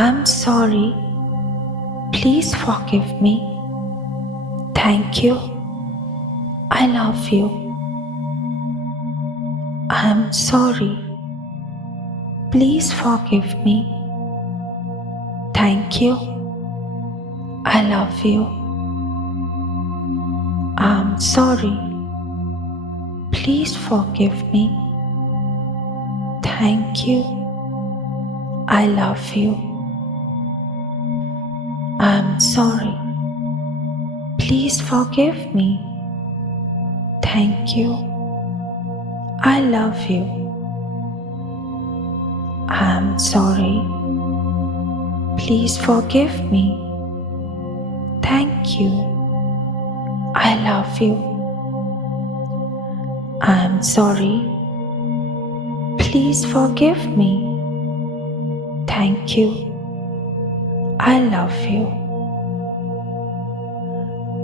I'm sorry. Please forgive me. Thank you. I love you. I'm sorry. Please forgive me. Thank you. I love you. I'm sorry. Please forgive me. Thank you. I love you. I'm sorry. Please forgive me. Thank you. I love you. I'm sorry. Please forgive me. Thank you. I love you. I'm sorry. Please forgive me. Thank you. I love you.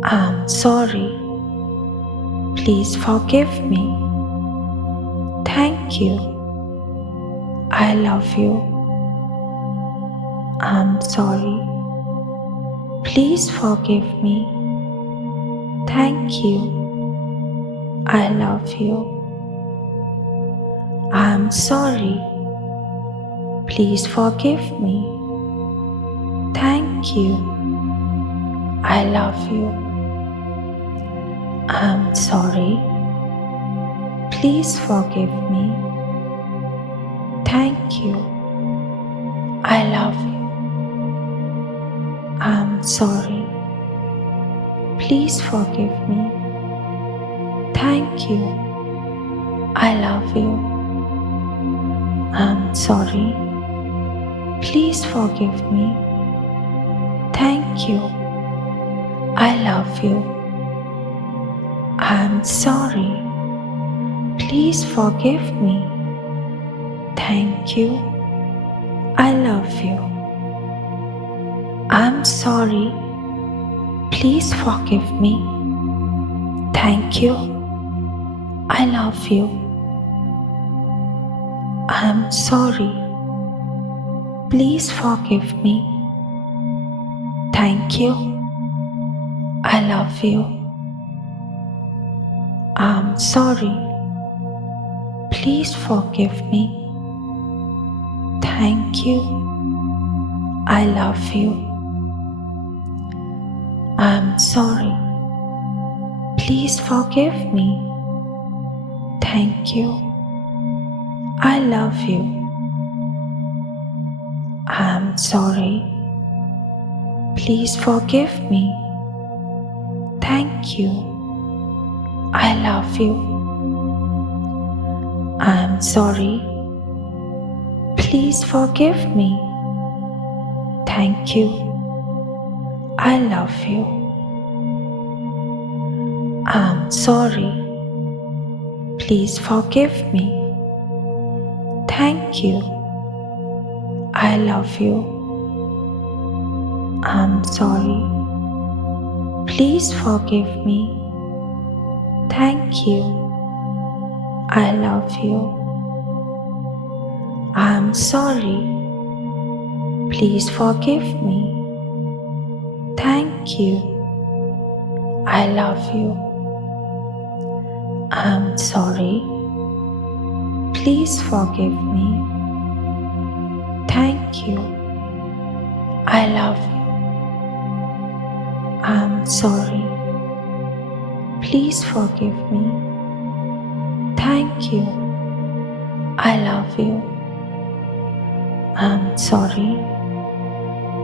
I'm sorry. Please forgive me. Thank you. I love you. I'm sorry. Please forgive me. Thank you. I love you. I'm sorry. Please forgive me. Thank you. I love you. I'm sorry. Please forgive me. Thank you. I love you. I'm sorry. Please forgive me. Thank you. I love you. I'm sorry. Please forgive me. Thank you. I love you. I'm sorry. Please forgive me. Thank you. I love you. I'm sorry. Please forgive me. Thank you. I love you. I'm sorry. Please forgive me. Thank you. I love you. I'm sorry. Please forgive me. Thank you. I love you. I'm sorry. Please forgive me. Thank you. I love you. I'm sorry. Please forgive me. Thank you. I love you. I'm sorry. Please forgive me. Thank you. I love you. I'm sorry. Please forgive me. Thank you. I love you. I'm sorry. Please forgive me. Thank you. I love you. I'm sorry. Please forgive me. Thank you. I love you. I'm sorry. Please forgive me. Thank you. I love you. I'm sorry. Please forgive me. Thank you. I love you. I'm sorry.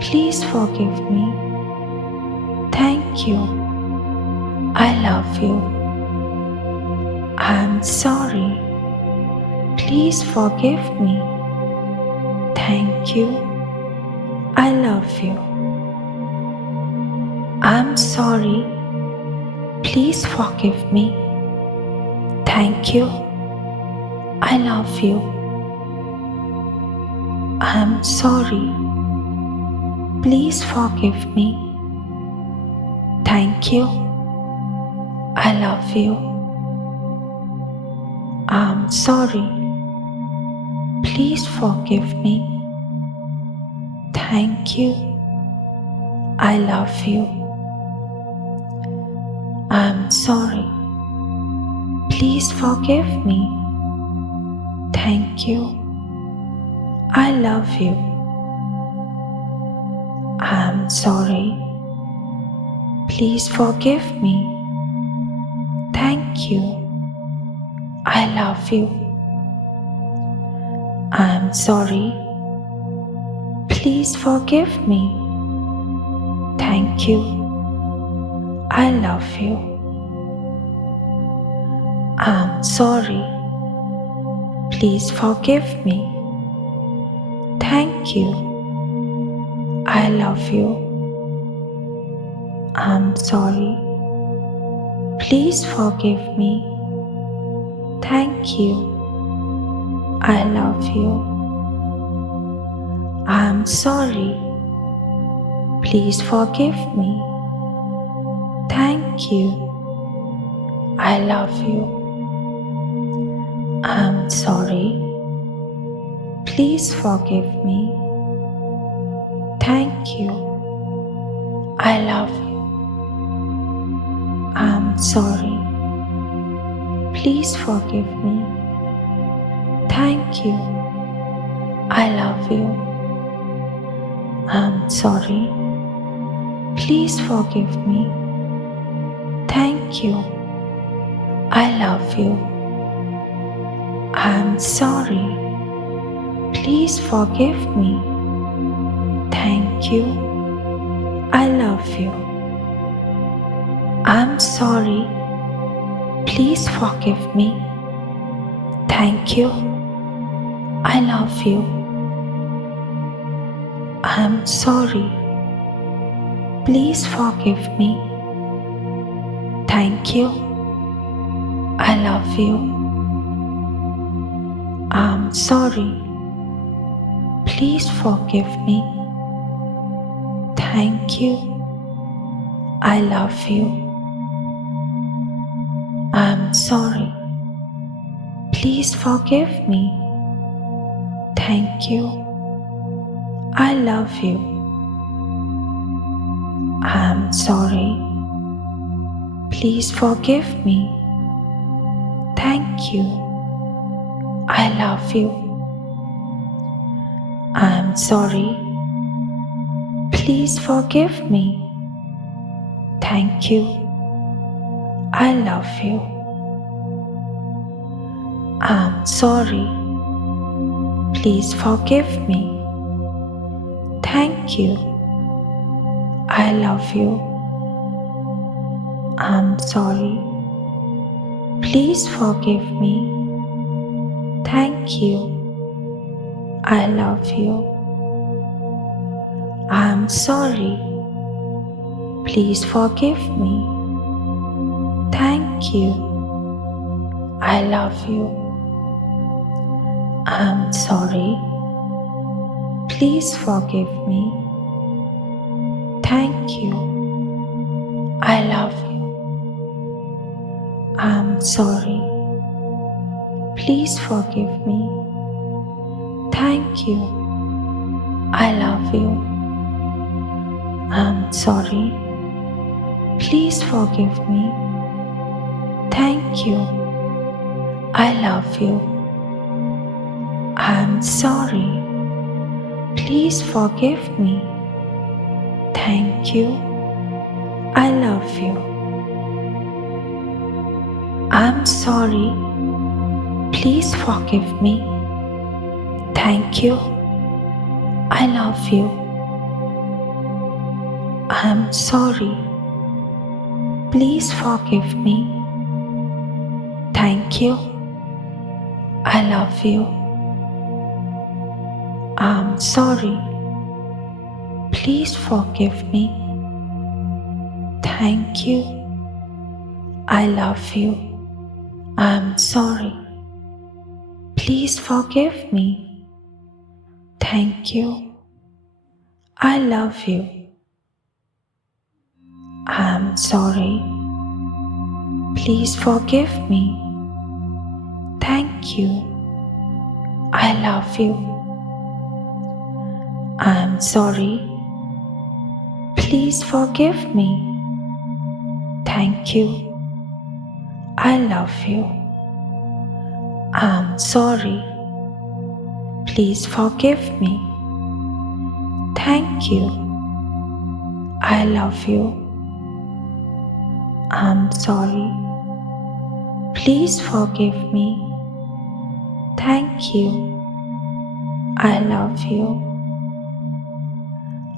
Please forgive me. Thank you. I love you. I'm sorry. Please forgive me. Thank you. I love you. I'm sorry. Please forgive me. Thank you. I love you. I'm sorry. Please forgive me. Thank you. I love you. I'm sorry. Please forgive me. Thank you. I love you. I'm sorry. Please forgive me. Thank you. I love you. I'm sorry. Please forgive me. Thank you. I love you. I'm sorry. Please forgive me. Thank you. I love you. I'm sorry. Please forgive me. Thank you. I love you. I'm sorry. Please forgive me. Thank you. I love you. I'm sorry. Please forgive me. Thank you. I love you. I'm sorry. Please forgive me. Thank you. I love you. I'm sorry. Please forgive me. Thank you. I love you. I'm sorry. Please forgive me. Thank you. I love you. I'm sorry. Please forgive me. Thank you. I love you. I'm sorry. Please forgive me. Thank you. I love you. I'm sorry. Please forgive me. Thank you. I love you. I'm sorry. Please forgive me. Thank you. I love you. I'm sorry. Please forgive me. Thank you. I love you. I'm sorry. Please forgive me. Thank you. I love you. I'm sorry. Please forgive me. Thank you. I love you. I'm sorry. Please forgive me. Thank you. I love you. I'm sorry. Please forgive me. Thank you. I love you. I'm sorry. Please forgive me. Thank you. I love you. I'm sorry. Please forgive me. Thank you. I love you. I'm sorry. Please forgive me. Thank you. I love you. I'm sorry. Please forgive me. Thank you. I love you. I'm sorry. Please forgive me. Thank you. I love you. I'm sorry. Please forgive me. Thank you. I love you. I'm sorry. Please forgive me. Thank you. I love you. I'm sorry. Please forgive me. Thank you. I love you. I'm sorry. Please forgive me. Thank you. I love you. I'm sorry. Please forgive me. Thank you. I love you. I'm sorry. Please forgive me. Thank you. I love you. I'm sorry. Please forgive me. Thank you. I love you. I'm sorry. Please forgive me. Thank you. I love you.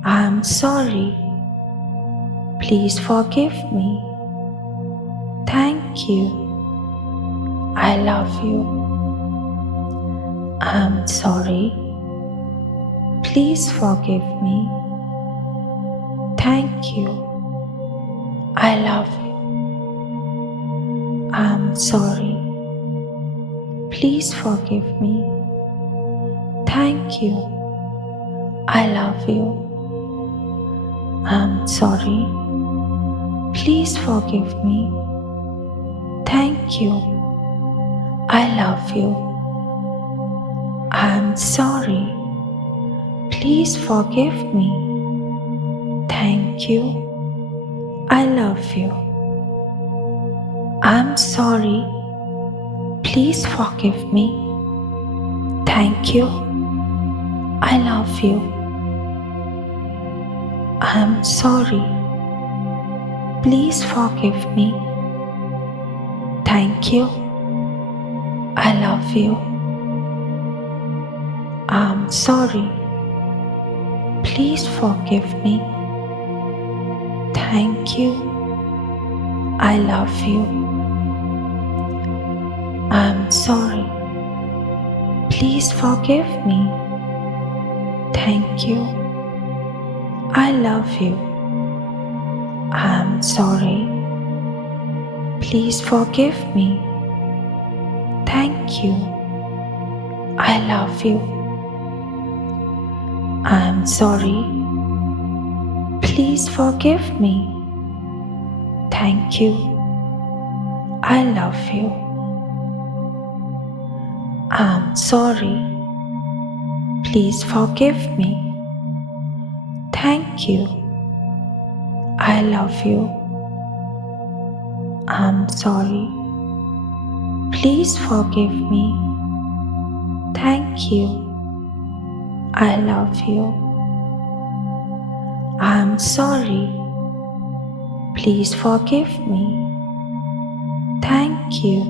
I'm sorry. Please forgive me. Thank you. I love you. I'm sorry. Please forgive me. Thank you. I love you. I'm sorry. Please forgive me. Thank you. I love you. I'm sorry. Please forgive me. Thank you. I love you. I'm sorry. Please forgive me. Thank you. I love you. I'm sorry. Please forgive me. Thank you. I love you. I'm sorry. Please forgive me. Thank you. I love you. I'm sorry. Please forgive me. Thank you. I love you. I'm sorry. Please forgive me. Thank you. I love you. I'm sorry. Please forgive me. Thank you. I love you. I'm sorry. Please forgive me. Thank you. I love you. I'm sorry. Please forgive me. Thank you. I love you. I'm sorry. Please forgive me. Thank you. I love you. I'm sorry. Please forgive me. Thank you.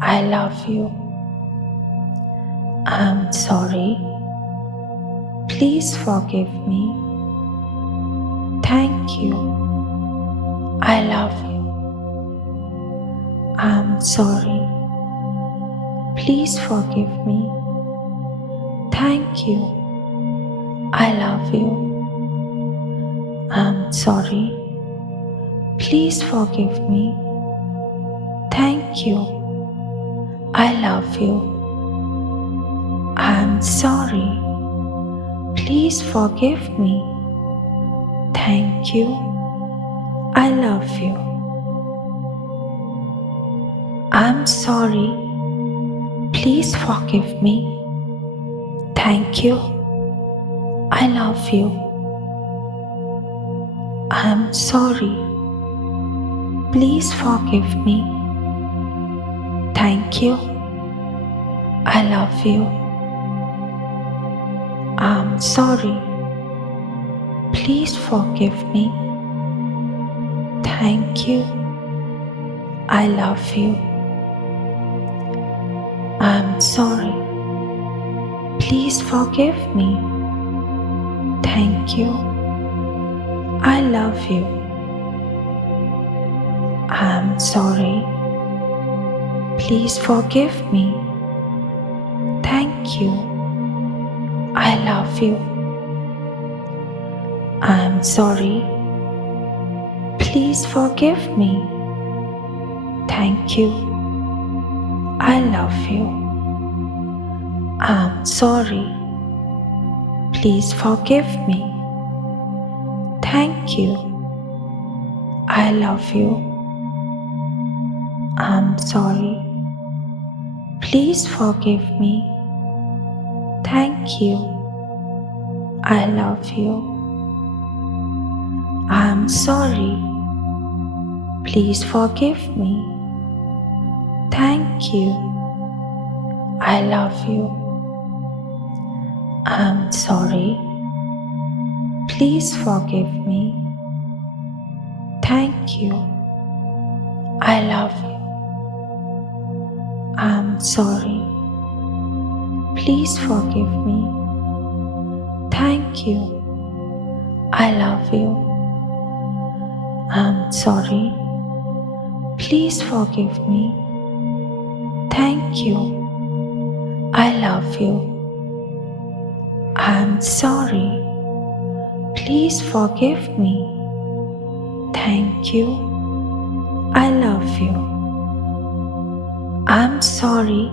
I love you. I'm sorry. Please forgive me. Thank you. I love you. I'm sorry. Please forgive me. Thank you. I love you. I'm sorry. Please forgive me. Thank you. I love you. I'm sorry. Please forgive me. Thank you. I love you. I'm sorry. Please forgive me. Thank you. I love you. I'm sorry. Please forgive me. Thank you. I love you. I'm sorry. Please forgive me. Thank you. I love you. I'm sorry. Please forgive me. Thank you. I love you. I'm sorry. Please forgive me. Thank you. I love you. I'm sorry. Please forgive me. Thank you. I love you. I'm sorry. Please forgive me. Thank you. I love you. I'm sorry. Please forgive me. Thank you. I love you. I'm sorry. Please forgive me. Thank you. I love you. I'm sorry. Please forgive me. Thank you. I love you. I'm sorry. Please forgive me. Thank you. I love you. I'm sorry. Please forgive me. Thank you. I love you. I'm sorry. Please forgive me. Thank you. I love you. I'm sorry.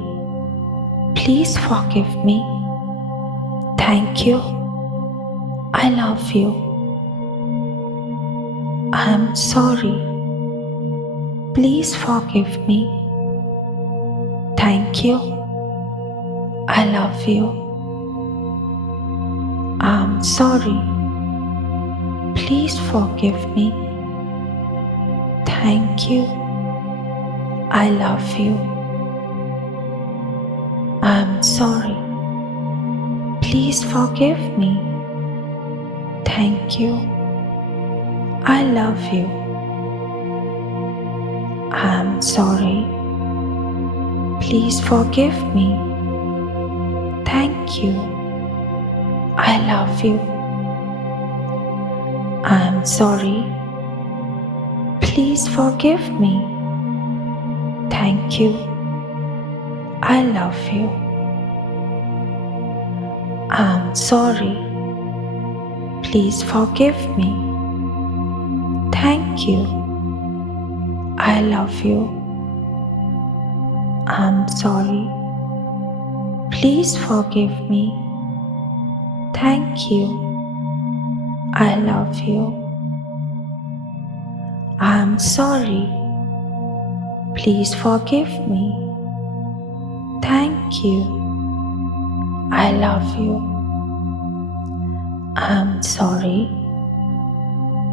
Please forgive me. Thank you. I love you. I'm sorry. Please forgive me. Thank you. I love you. I'm sorry. Please forgive me. Thank you. I love you. I'm sorry. Please forgive me. Thank you. I love you. I'm sorry. Please forgive me. Thank you. I love you. I'm sorry. Please forgive me. Thank you. I love you. I'm sorry. Please forgive me. Thank you. I love you. I'm sorry. Please forgive me. Thank you. I love you. I'm sorry. Please forgive me. Thank you. I love you. I'm sorry.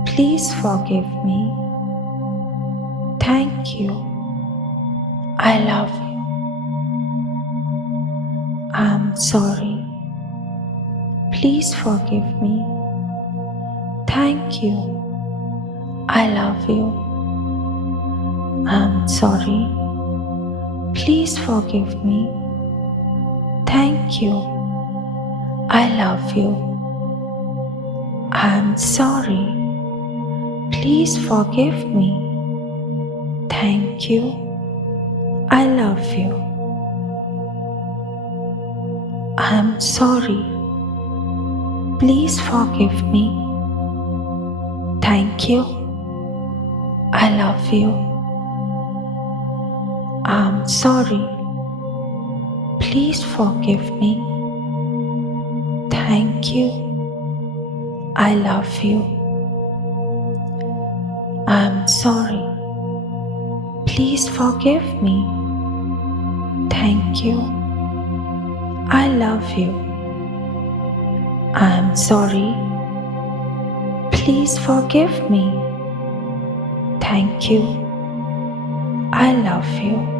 Please forgive me. Thank you. I love you. I'm sorry. Please forgive me. Thank you. I love you. I'm sorry. Please forgive me. Thank you. I love you. I'm sorry. Please forgive me. Thank you. I love you. I'm sorry. Please forgive me. Thank you. I love you. I'm sorry. Please forgive me. Thank you. I love you. I'm sorry. Please forgive me. Thank you. I love you. I'm sorry. Please forgive me. Thank you. I love you.